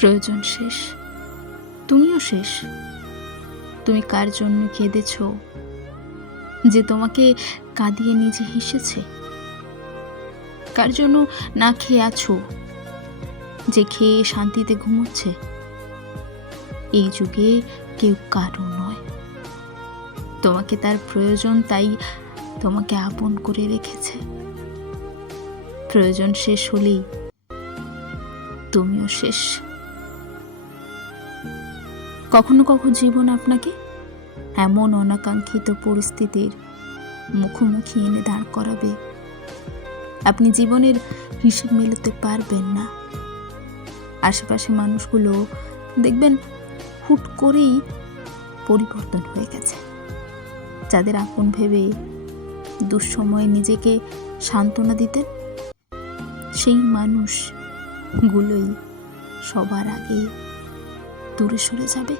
প্রয়োজন শেষ, তুমিও শেষ। তুমি কার জন্য কেঁদেছ, যে তোমাকে কাঁদিয়ে নিজে হেসেছে? কার জন্য না খেয়ে আছো, যে খেয়ে শান্তিতে ঘুমোচ্ছে? এই যুগে কেউ কারো নয়, তোমাকে তার প্রয়োজন, তাই তোমাকে আপন করে রেখেছে। প্রয়োজন শেষ হলেই তুমিও শেষ। কখনো কখনো জীবন আপনাকে এমন অনাকাঙ্ক্ষিত পরিস্থিতির মুখোমুখি এনে দাঁড় করাবে, আপনি জীবনের হিসেব মেলাতে পারবেন না। আশেপাশে মানুষগুলো দেখবেন হুট করেই পরিবর্তন হয়ে গেছে। যাদের আপন ভেবে দুঃসময়ে নিজেকে সান্ত্বনা দিতেন, সেই মানুষগুলোই সবার আগে দূরে সরে যাবে।